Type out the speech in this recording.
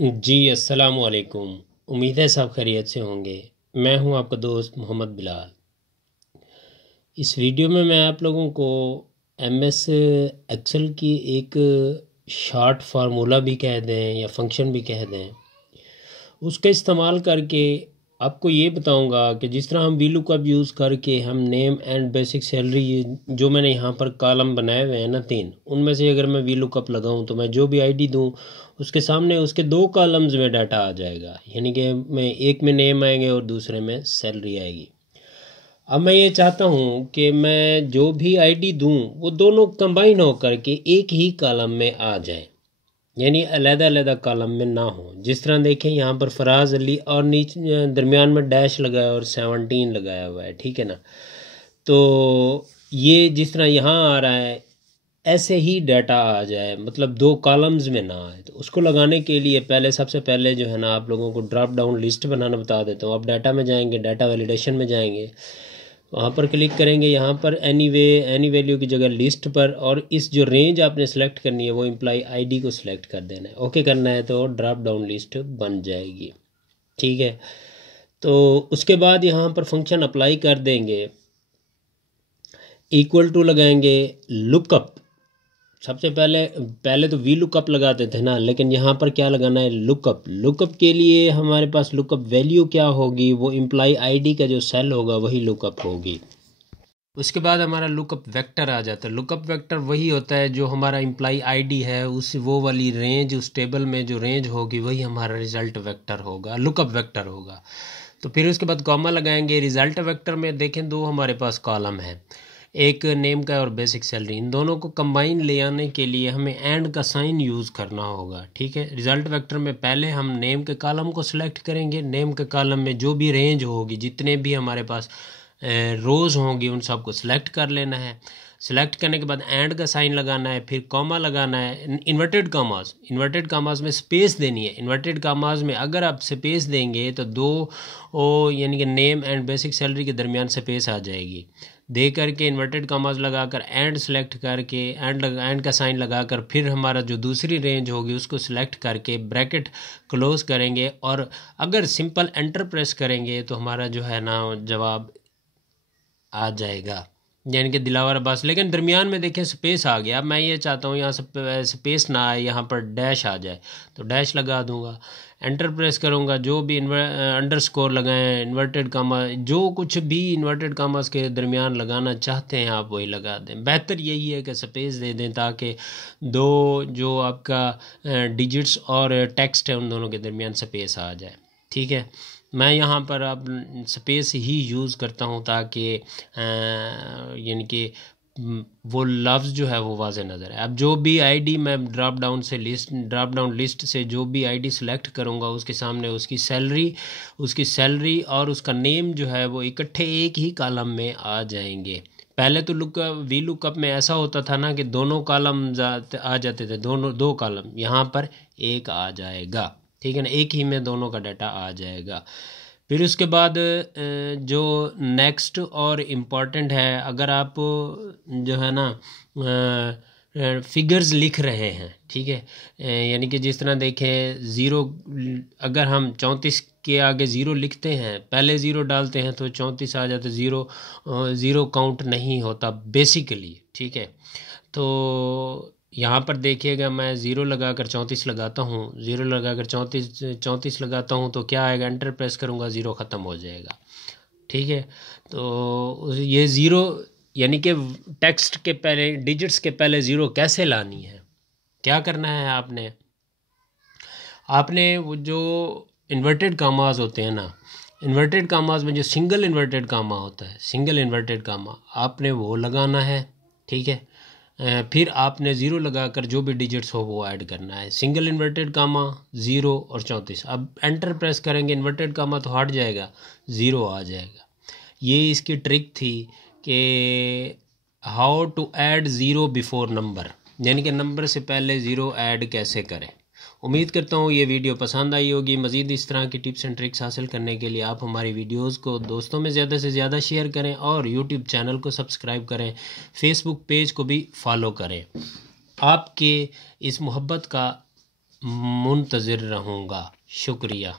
जी अस्सलाम वालेकुम। उम्मीद है सब खैरियत से होंगे। मैं हूं आपका दोस्त मोहम्मद बिलाल। इस वीडियो में मैं आप लोगों को एमएस एक्सेल की एक शॉर्ट फार्मूला भी कह दें या फंक्शन भी कह दें, उसका इस्तेमाल करके आपको ये बताऊंगा कि जिस तरह हम VLOOKUP यूज़ करके हम नेम एंड बेसिक सैलरी, जो मैंने यहाँ पर कॉलम बनाए हुए हैं ना 3, उनमें से अगर मैं VLOOKUP लगाऊं तो मैं जो भी आईडी दूं उसके सामने उसके 2 कॉलम्स में डाटा आ जाएगा। यानी कि मैं एक में नेम आएंगे और दूसरे में सैलरी आएगी। अब मैं ये चाहता हूँ कि मैं जो भी आईडी दूं वो दोनों कंबाइन होकर के एक ही कॉलम में आ जाए, यानी अलग अलग कॉलम में ना हो। जिस तरह देखें यहाँ पर फराज अली और नीचे दरमियान में डैश लगाया और 17 लगाया हुआ है, ठीक है ना। तो ये जिस तरह यहाँ आ रहा है ऐसे ही डाटा आ जाए, मतलब 2 कॉलम्स में ना आए। तो उसको लगाने के लिए सबसे पहले जो है ना आप लोगों को ड्रॉप डाउन लिस्ट बनाना बता देता हूँ। आप डाटा में जाएंगे, डाटा वैलिडेशन में जाएंगे, वहाँ पर क्लिक करेंगे, यहाँ पर एनी वैल्यू की जगह लिस्ट पर, और इस जो रेंज आपने सेलेक्ट करनी है वो एम्प्लॉय आईडी को सिलेक्ट कर देना है। ओके करना है तो ड्रॉप डाउन लिस्ट बन जाएगी, ठीक है। तो उसके बाद यहाँ पर फंक्शन अप्लाई कर देंगे, इक्वल टू लगाएंगे लुकअप। सबसे पहले पहले तो VLOOKUP लगाते थे ना, लेकिन यहाँ पर क्या लगाना है, लुकअप। लुकअप के लिए हमारे पास लुकअप वैल्यू क्या होगी, वो एम्प्लॉय आईडी का जो सेल होगा वही लुकअप होगी। उसके बाद हमारा लुकअप वेक्टर आ जाता है। लुकअप वेक्टर वही होता है जो हमारा एम्प्लॉय आईडी है, उस वो वाली रेंज, उस टेबल में जो रेंज होगी वही हमारा रिजल्ट वेक्टर होगा, लुकअप वेक्टर होगा। तो फिर उसके बाद कॉमा लगाएंगे। रिजल्ट वेक्टर में देखें 2 हमारे पास कॉलम है, एक नेम का और बेसिक सैलरी। इन दोनों को कंबाइन ले आने के लिए हमें एंड का साइन यूज़ करना होगा, ठीक है। रिजल्ट वेक्टर में पहले हम नेम के कॉलम को सिलेक्ट करेंगे। नेम के कॉलम में जो भी रेंज होगी, जितने भी हमारे पास रोज़ होंगी, उन सबको सिलेक्ट कर लेना है। सिलेक्ट करने के बाद एंड का साइन लगाना है, फिर कॉमा लगाना है। इन्वर्टेड कामाज में स्पेस देनी है। इन्वर्टेड कामाज में अगर आप स्पेस देंगे तो 2 यानी कि नेम एंड बेसिक सैलरी के दरमियान स्पेस आ जाएगी। दे करके इन्वर्टेड कामाज लगाकर एंड सेलेक्ट करके एंड का साइन लगाकर फिर हमारा जो दूसरी रेंज होगी उसको सिलेक्ट करके ब्रैकेट क्लोज करेंगे, और अगर सिंपल एंटर प्रेस करेंगे तो हमारा जो है ना जवाब आ जाएगा, यानी कि दिलावर अब्बास। लेकिन दरमियान में देखें स्पेस आ गया। मैं ये चाहता हूँ यहाँ स्पेस ना आए, यहाँ पर डैश आ जाए, तो डैश लगा दूंगा। एंटर प्रेस करूँगा, जो भी अंडरस्कोर लगाएं, इन्वर्टेड कामा, जो कुछ भी इन्वर्टेड कामास के दरमियान लगाना चाहते हैं आप वही लगा दें। बेहतर यही है कि स्पेस दे दें ताकि 2 जो आपका डिजिट्स और टेक्स्ट है उन दोनों के दरमियान स्पेस आ जाए, ठीक है। मैं यहाँ पर अब स्पेस ही यूज़ करता हूँ ताकि यानी कि वो लफ्ज़ जो है वो वाज़े नज़र है। अब जो भी आईडी मैं ड्रॉप डाउन लिस्ट से जो भी आईडी सेलेक्ट करूँगा उसके सामने उसकी सैलरी और उसका नेम जो है वो इकट्ठे एक ही कॉलम में आ जाएंगे। पहले तो VLOOKUP में ऐसा होता था ना कि दोनों कॉलम आ जाते थे, दोनों 2 कॉलम, यहाँ पर एक आ जाएगा, ठीक है ना, एक ही में दोनों का डाटा आ जाएगा। फिर उसके बाद जो नेक्स्ट और इम्पॉर्टेंट है, अगर आप जो है ना फिगर्स लिख रहे हैं, ठीक है, यानी कि जिस तरह देखें 0, अगर हम 34 के आगे 0 लिखते हैं, पहले 0 डालते हैं तो 34 आ जाता है। 0 काउंट नहीं होता बेसिकली, ठीक है। तो यहाँ पर देखिएगा, मैं 0 लगाकर 34 लगाता हूँ, 0 लगाकर 34 लगाता हूँ तो क्या आएगा, एंटर प्रेस करूँगा, 0 ख़त्म हो जाएगा, ठीक है। तो ये 0 यानी कि टेक्स्ट के पहले, डिजिट्स के पहले 0 कैसे लानी है, क्या करना है आपने वो जो इन्वर्टेड कामाज होते हैं ना, इन्वर्टेड कामाज में जो सिंगल इन्वर्टेड कामा होता है, सिंगल इन्वर्टेड कामा आपने वो लगाना है, ठीक है। फिर आपने 0 लगाकर जो भी डिजिट्स हो वो ऐड करना है। सिंगल इन्वर्टेड कामा 0 और 34। अब एंटर प्रेस करेंगे, इन्वर्टेड कामा तो हट जाएगा, 0 आ जाएगा। ये इसकी ट्रिक थी कि how to add 0 before number, यानी कि नंबर से पहले 0 ऐड कैसे करें। उम्मीद करता हूँ ये वीडियो पसंद आई होगी। मज़ीद इस तरह की टिप्स एंड ट्रिक्स हासिल करने के लिए आप हमारी वीडियोस को दोस्तों में ज़्यादा से ज़्यादा शेयर करें और यूट्यूब चैनल को सब्सक्राइब करें, फेसबुक पेज को भी फॉलो करें। आपके इस मोहब्बत का मुंतज़िर रहूँगा। शुक्रिया।